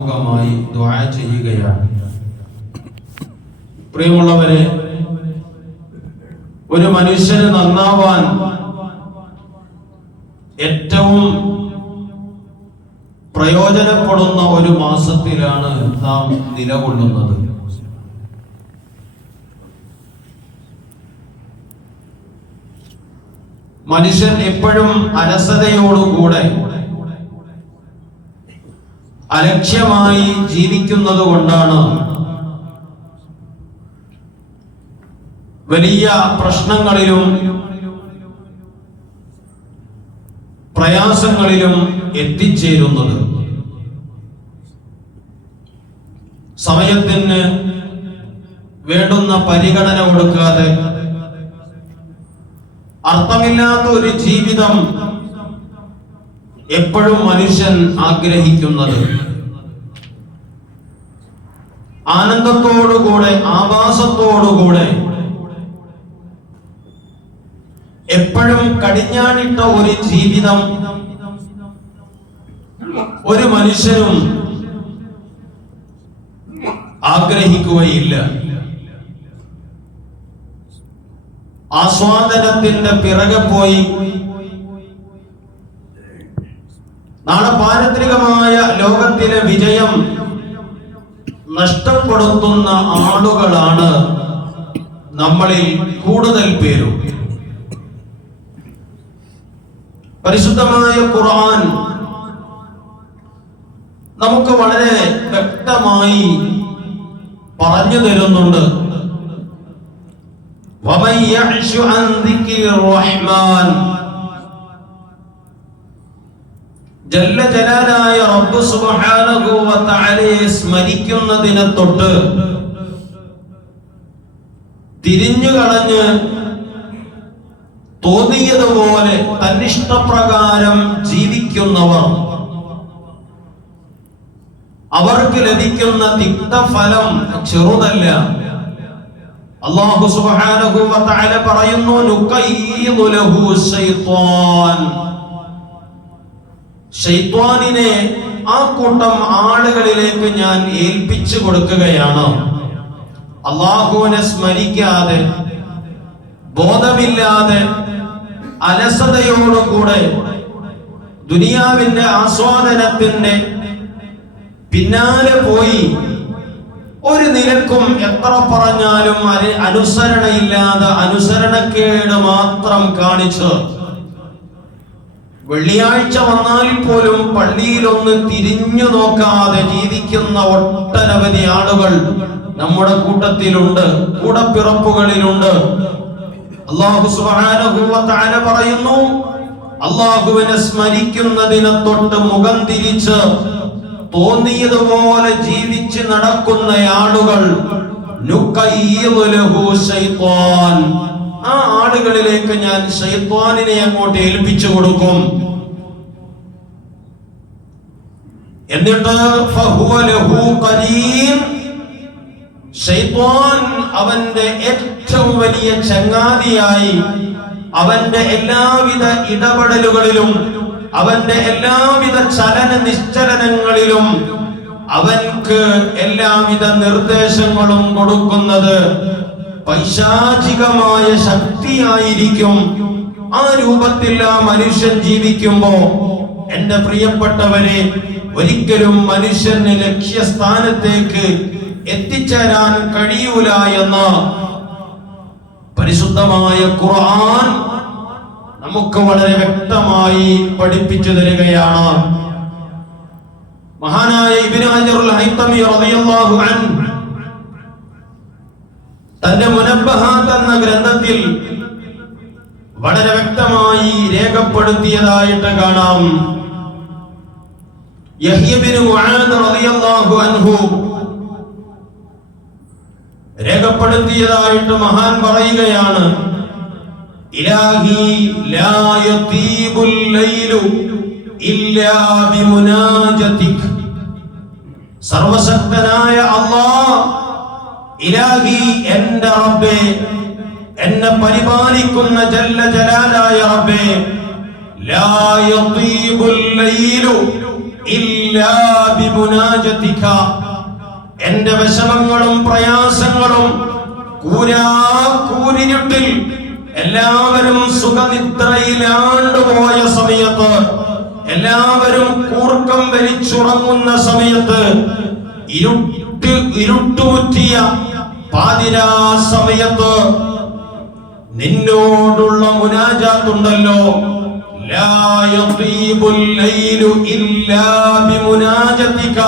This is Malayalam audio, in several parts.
ദുആ ചെയ്യുകയാണ്. പ്രിയമുള്ളവരെ, ഒരു മനുഷ്യന് നന്നാവാൻ ഏറ്റവും പ്രയോജനപ്പെടുന്ന ഒരു മാസത്തിലാണ് നാം നിലകൊള്ളുന്നത്. മനുഷ്യൻ എപ്പോഴും അലസതയോടുകൂടെ അലക്ഷ്യമായി ജീവിക്കുന്നത് കൊണ്ടാണ് വലിയ പ്രശ്നങ്ങളിലും പ്രയാസങ്ങളിലും എത്തിച്ചേരുന്നത്. സമയത്തിന് വേണ്ടുന്ന പരിഗണന കൊടുക്കാതെ അർത്ഥമില്ലാത്ത ഒരു ജീവിതം എപ്പോഴും മനുഷ്യൻ ആഗ്രഹിക്കുന്നത്. ആനന്ദത്തോടുകൂടെ ആവാസത്തോടുകൂടെ എപ്പോഴും കടിഞ്ഞാണിട്ട ഒരു ജീവിതം ഒരു മനുഷ്യനും ആഗ്രഹിക്കുകയില്ല. ആസ്വാദനത്തിന്റെ പിറകെ പോയി നാളെ പാരത്രികമായ ലോകത്തിലെ വിജയം നഷ്ടപ്പെടുത്തുന്ന ആളുകളാണ് നമ്മളിൽ കൂടുതൽ പേരും. പരിശുദ്ധമായ ഖുർആൻ നമുക്ക് വളരെ വ്യക്തമായി പറഞ്ഞു തരുന്നുണ്ട്. വമൻ യഅ്ശു അൻ ദിക്രിർ റഹ്മാൻ, ജല്ല ജലാലായ റബ്ബ് സുബ്ഹാനഹു വ തആലയെ സ്മരിക്കുന്നതിനെ തൊട്ട് തിരിഞ്ഞു കളഞ്ഞ് തോന്നിയതുപോലെ തന്നിഷ്ടപ്രകാരം ജീവിക്കുന്നവർ, അവർക്ക് ലഭിക്കുന്ന തിക്തഫലം ചെറുതല്ല. അല്ലാഹു സുബ്ഹാനഹു വ തആല പറയുന്നു, നുഖയ്യിദു ലഹു ശൈത്വാൻ, ശൈത്വാനിനെ ആ കൂട്ടം ആളുകളിലേക്ക് ഞാൻ ഏൽപ്പിച്ചു കൊടുക്കുകയാണ്. അല്ലാഹുവിനെ സ്മരിക്കാതെ ബോധമില്ലാതെ അലസതയോടുകൂടെ ദുനിയാവിന്റെ ആസ്വാദനത്തിന്റെ പിന്നാലെ പോയി ഒരു നിലക്കും എത്ര പറഞ്ഞാലും അനുസരണയില്ലാതെ അനുസരണക്കേട് മാത്രം കാണിച്ച് വെള്ളിയാഴ്ച വന്നാൽ പോലും പള്ളിയിലൊന്ന് തിരിഞ്ഞു നോക്കാതെ ജീവിക്കുന്ന ഒട്ടനവധി ആളുകൾ നമ്മുടെ കൂട്ടത്തിലുണ്ട്, കൂടപ്പിറപ്പുകളിലുണ്ട്. അല്ലാഹു സുബ്ഹാനഹു വ തആല പറയുന്നു, അല്ലാഹുവിനെ സ്മരിക്കുന്നതിനെ തൊട്ട് മുഖം തിരിച്ച് തോന്നിയതുപോലെ ജീവിച്ച് നടക്കുന്ന ആളുകൾ നുഖയ്യിദു ലഹു ശൈത്വാൻ, ആ ആളുകളിലേക്ക് ഞാൻ ശൈത്വാനിനെ അങ്ങോട്ട് ഏൽപ്പിച്ചു കൊടുക്കും. എന്നിട്ട് ഫഹുവ ലഹു ഖരീൻ, ശൈത്വാൻ അവന്റെ ഏറ്റവും വലിയ ചങ്ങാതിയായി അവന്റെ എല്ലാവിധ ഇടപെടലുകളിലും അവന്റെ എല്ലാവിധ ചലന നിശ്ചലനങ്ങളിലും അവൻക്ക് എല്ലാവിധ നിർദ്ദേശങ്ങളും കൊടുക്കുന്നത് പൈശാചികമായ ശക്തിയായിരിക്കും. ആ രൂപത്തിൽ ആ മനുഷ്യൻ ജീവിക്കുമ്പോ എന്റെ പ്രിയപ്പെട്ടവരെ, ഒരിക്കലും മനുഷ്യന് ലക്ഷ്യസ്ഥാനത്തേക്ക് എത്തിച്ചേരാൻ കഴിയൂല എന്ന് പരിശുദ്ധമായ ഖുർആൻ നമുക്ക് വളരെ വ്യക്തമായി പഠിപ്പിച്ചു തരികയാണ്. മഹാനായ ഇബ്നു ഹജറുൽ ഹൈതമി റളിയല്ലാഹു അൻഹു തന്റെ മുനബ്ബഹാത്ത് എന്ന ഗ്രന്ഥത്തിൽ വളരെ വ്യക്തമായി രേഖപ്പെടുത്തിയതായിട്ട് കാണാം. യഹ്യ ഇബ്നു മുആദ് റളിയല്ലാഹു അൻഹു രേഖപ്പെടുത്തിയതായിട്ട് മഹാൻ പറയുകയാണ്, ഇലാഹി ലാ യതീബുൽ ലൈലു ഇല്ലാ ബിമുനാജതിക്, സർവശക്തനായ അല്ലാഹ്, ഇലാഹി എന്റെ റബ്ബേ, എന്നെ പരിപാലിക്കുന്ന ജല്ല ജലാലായ റബ്ബേ, ലാ യതീബുൽ ലൈലു, ഇല്ലാ ബിമുനാജതിക. എന്റെ വിഷമങ്ങളും പ്രയാസങ്ങളും കൂരിരുട്ടിൽ എല്ലാവരും സുഖനിദ്രയിലാണ്ടുപോയ സമയത്ത്, എല്ലാവരും കൂർക്കം വലിച്ചുറങ്ങുന്ന സമയത്ത്, ഇരുട്ടുമുറ്റിയ പാതിരാ സമയത്ത് നിന്നോടുള്ള മുനാജാത്തുണ്ടല്ലോ. ലാ യതീബുൽ ലൈലു ഇല്ലാ ബിമുനാജതിക.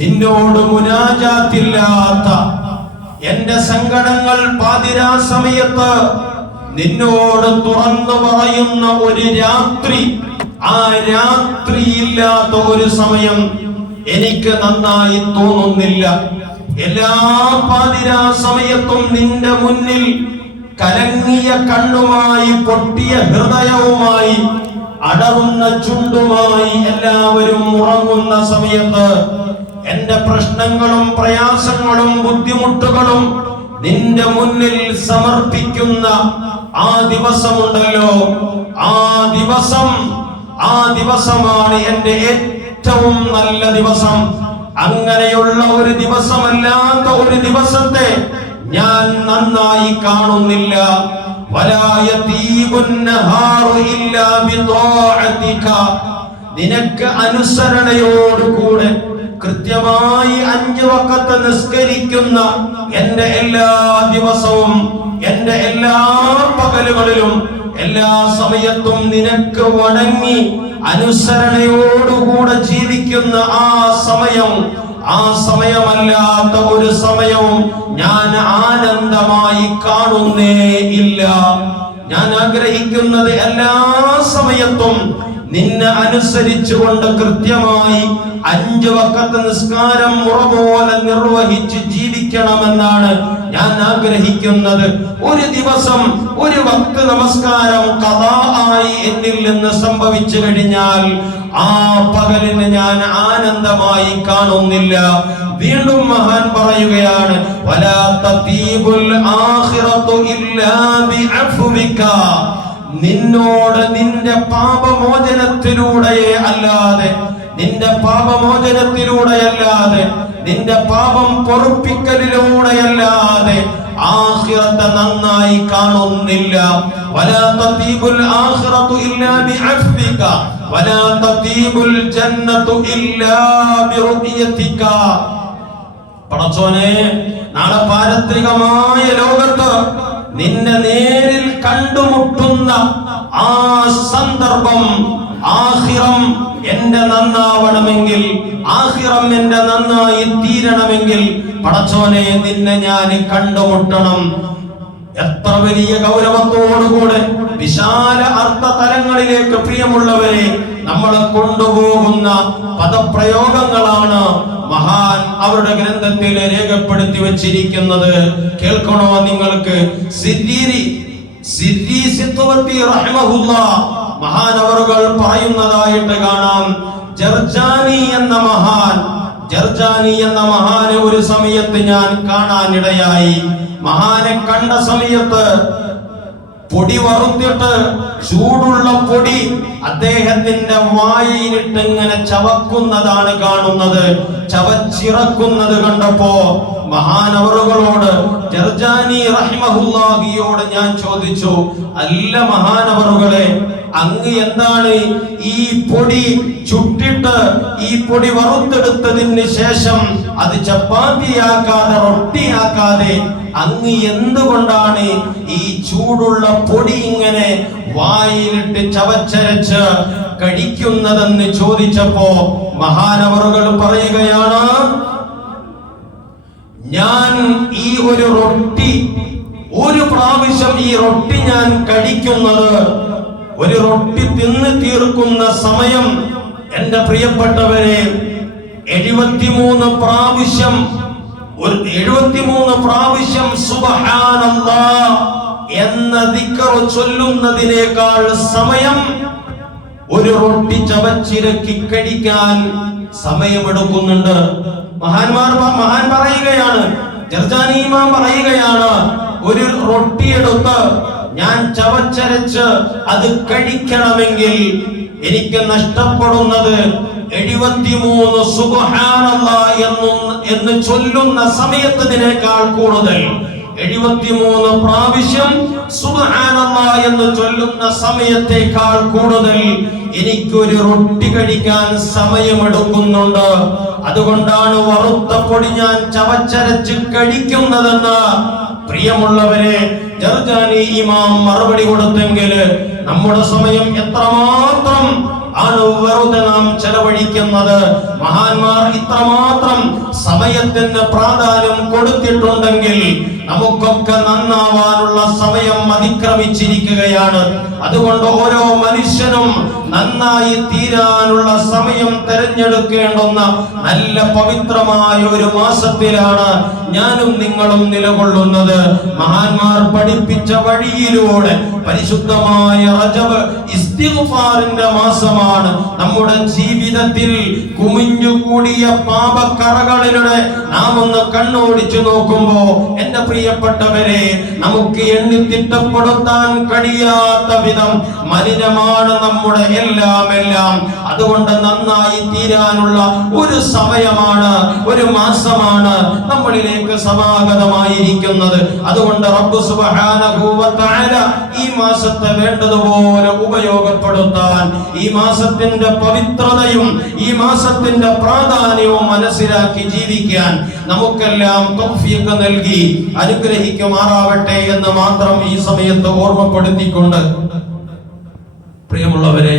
നിന്നോട് മുനാജാത്തില്ലാത്ത, എന്റെ സങ്കടങ്ങൾ പാതിരാ സമയത്ത് നിന്നോട് തുറന്നു പറയുന്ന ഒരു രാത്രി, ആ രാത്രി ഇല്ലാത്ത ഒരു സമയം എനിക്ക് നന്നായി തോന്നുന്നില്ല. എല്ലാ പാതിരാ സമയത്തും നിന്റെ മുന്നിൽ കലങ്ങിയ കണ്ണുമായി, പൊട്ടിയ ഹൃദയവുമായി, അടറുന്ന ചുണ്ടുമായി എല്ലാവരും ഉറങ്ങുന്ന സമയത്ത് എന്റെ പ്രശ്നങ്ങളും പ്രയാസങ്ങളും ബുദ്ധിമുട്ടുകളും നിന്റെ മുന്നിൽ സമർപ്പിക്കുന്ന ആ ദിവസമുണ്ടല്ലോ, ആ ദിവസമാണ് എന്റെ ഏറ്റവും നല്ല ദിവസം. അങ്ങനെയുള്ള ഒരു ദിവസമല്ലാത്ത ഒരു ദിവസത്തെ ഞാൻ നന്നായി കാണുന്നില്ല. നിനക്ക് അനുസരണയോടുകൂടെ കൃത്യമായി 5 വഖത്ത് നിസ്കരിക്കുന്ന എന്റെ എല്ലാ ദിവസവും, എന്റെ എല്ലാ പകലുകളിലും, എല്ലാ സമയത്തും നിനക്ക് വണങ്ങി അനുസരണയോടുകൂടെ ജീവിക്കുന്ന ആ സമയമല്ലാത്ത ഒരു സമയവും ഞാൻ ആനന്ദമായി കാണുന്നേ ഇല്ല. ഞാൻ ആഗ്രഹിക്കുന്നത് എല്ലാ സമയത്തും നിന്നെ അനുസരിച്ചുകൊണ്ട് കൃത്യമായി 5 വഖത്ത് നിസ്കാരം മുറ പോലെ നിർവഹിച്ച് ജീവിക്കണമെന്നാണ് ഞാൻ ആഗ്രഹിക്കുന്നത്. ഒരു ദിവസം ഒരു വഖത്ത് നമസ്കാരം ഖദാ ആയി എന്നിൽ നിന്ന് സംഭവിച്ചു കഴിഞ്ഞാൽ ആ പകലിനെ ഞാൻ ആനന്ദമായി കാണുന്നില്ല. വീണ്ടും മഹാൻ പറയുകയാണ്, വലാ തതീബുൽ ആഖിറതു ഇല്ലാ ബിഅഫ്വിക. നിന്നോട് നിന്റെ പാപമോചനത്തിലൂടെ അല്ലാതെ, നിന്റെ പാപം പൊറുപ്പിക്കലിലൂടെയല്ലാതെ ആഖിറത്ത് നന്നായി കാണുന്നില്ല. വലാ തതീബുൽ ആഖിറതു ഇല്ലാ ബിഅഫ്വിക വലാ തതീബുൽ ജന്നതു ഇല്ലാ ബിറുയതിക. പടച്ചോനെ, നാളെ പാരത്രികമായ ലോകത്ത് നിന്നെ നേരിൽ കണ്ടുമുട്ടുന്ന ആ സന്ദർഭം, ആഖിറം എന്റെ നന്നാവണമെങ്കിൽ, ആഖിറം എന്റെ നന്നായി തീരണമെങ്കിൽ പടച്ചോനെ നിന്നെ ഞാൻ കണ്ടുമുട്ടണം. എത്ര വലിയ ഗൗരവത്തോടുകൂടെ വിശാല അർത്ഥതലങ്ങളിലേക്ക് പ്രിയമുള്ളവരെ നമ്മളെ കൊണ്ടുപോകുന്ന പദപ്രയോഗങ്ങളാണ് മഹാൻ അവരുടെ ഗ്രന്ഥത്തിൽ രേഖപ്പെടുത്തി വെച്ചിരിക്കുന്നത്. കേൾക്കണോ നിങ്ങൾക്ക്? മഹാനവറുകൾ പറയുന്നതായിട്ട് കാണാം. ജർജാനി എന്ന മഹാനെ ഒരു സമയത്ത് ഞാൻ കാണാനിടയായി. മഹാനെ കണ്ട സമയത്ത് പൊടി വറുത്തിട്ട് ചൂടുള്ള പൊടി അദ്ദേഹത്തിന്റെ വായിലിട്ട് ഇങ്ങനെ ചവക്കുന്നതാണ് കാണുന്നത്. ചവച്ചിറക്കുന്നത് കണ്ടപ്പോ മഹാനവറുകളോട്, ജർജാനി റഹിമഹുല്ലാഹിയോട് ഞാൻ ചോദിച്ചു, അല്ല മഹാനവറുകളെ, അങ്ങ് എന്താണ് ഈ പൊടി ചുട്ടിട്ട്, ഈ പൊടി വറുത്തെടുത്തതിന് ശേഷം അത് ചപ്പാത്തിയാക്കാതെ, റൊട്ടിയാക്കാതെ അങ്ങ് എന്തുകൊണ്ടാണ് ഈ ചൂടുള്ള പൊടി ഇങ്ങനെ വായിലിട്ട് ചവച്ചരച്ച് കഴിക്കുന്നതെന്ന് ചോദിച്ചപ്പോ മഹാനവറുകൾ പറയുകയാണ്, ഞാൻ ഈ ഒരു പ്രാവശ്യം ഈ റൊട്ടി ഞാൻ കഴിക്കുന്നത്, ഒരു റൊട്ടി തിന്ന് തീർക്കുന്ന സമയം എന്റെ പ്രിയപ്പെട്ടവരെ 73 പ്രാവശ്യം സുബ്ഹാനല്ലാഹ് എന്ന ദിക്ർ ചൊല്ലുന്നതിനേക്കാൾ സമയം ഒരു റൊട്ടി ചവച്ചിരക്കി കഴിക്കാൻ സമയമെടുക്കുന്നുണ്ട്. മഹാൻ പറയുകയാണ്, ജർജാനി ഇമാം പറയുകയാണ്, ഒരു റൊട്ടിയെടുത്ത് ഞാൻ ചവച്ചരച്ച് അത് കഴിക്കണമെങ്കിൽ എനിക്ക് നഷ്ടപ്പെടുന്നത് 73 സുബ്ഹാനല്ലാഹ് എന്ന് ചൊല്ലുന്ന സമയത്തിനേക്കാൾ കൂടുതൽ 73 പ്രാവശ്യം സുബ്ഹാനല്ലാഹ് എന്ന് ചൊല്ലുന്ന സമയത്തേക്കാൾ കൂടുതൽ എനിക്കൊരു റൊട്ടി കഴിക്കാൻ സമയമെടുക്കുന്നുണ്ട്. അതുകൊണ്ടാണ് വറുത്ത പൊടി ഞാൻ ചവച്ചരച്ച് കഴിക്കുന്നതെന്ന് പ്രിയമുള്ളവരെ ജർജാനി ഇമാം മറുപടി കൊടുത്തെങ്കിൽ നമ്മുടെ സമയം എത്രമാത്രം ആണ് വെറുതെ നാം ചെലവഴിക്കുന്നത്. മഹാന്മാർ ഇത്രമാത്രം സമയത്തിന് പ്രാധാന്യം കൊടുത്തിട്ടുണ്ടെങ്കിൽ നമുക്കൊക്കെ നന്നാവാനുള്ള സമയം അതിക്രമിച്ചിരിക്കുകയാണ്. അതുകൊണ്ട് ഓരോ മനുഷ്യനും നന്നായി തീരാനുള്ള സമയം തിരഞ്ഞെടുക്കേണ്ടുന്ന നല്ല പവിത്രമായ ഒരു മാസത്തിലാണ് ഞാനും നിങ്ങളും നിലകൊള്ളുന്നത്. മഹാന്മാർ പഠിപ്പിച്ച വഴിയിലൂടെ പരിശുദ്ധമായ റജബ് ഇസ്തിഗ്ഫാറിന്റെ മാസമാണ്. നമ്മുടെ ജീവിതത്തിൽ കുമിഞ്ഞുകൂടിയ പാപക്കറകളിലൂടെ നാം ഒന്ന് കണ്ണോടിച്ചു നോക്കുമ്പോ എന്റെ പ്രിയപ്പെട്ടവരെ, നമുക്ക് എണ്ണി തിട്ടപ്പെടുത്താൻ കഴിയാത്ത വിധം മലിനമാണ് നമ്മുടെ എല്ലാം. അതുകൊണ്ട് നന്നായി തീരാനുള്ള ഒരു സമയമാണ്, ഒരു മാസമാണ് നമ്മളിലേക്ക് സമാഗതമായിരിക്കുന്നത്. അതുകൊണ്ട് റബ്ബ് സുബ്ഹാനഹു വ തആല ഈ മാസത്തെ വേണ്ടതുപോലെ ഉപയോഗപ്പെടുത്താൻ, ഈ മാസത്തിന്റെ പവിത്രതയും ഈ മാസത്തിന്റെ പ്രാധാന്യവും മനസ്സിലാക്കി ജീവിക്കാൻ നമുക്കെല്ലാം തൗഫീഖ് നൽകി അനുഗ്രഹിക്കുമാറാവട്ടെ എന്ന് മാത്രം ഈ സമയത്ത് ഓർമ്മപ്പെടുത്തിക്കൊണ്ട്, പ്രിയമുള്ളവരെ,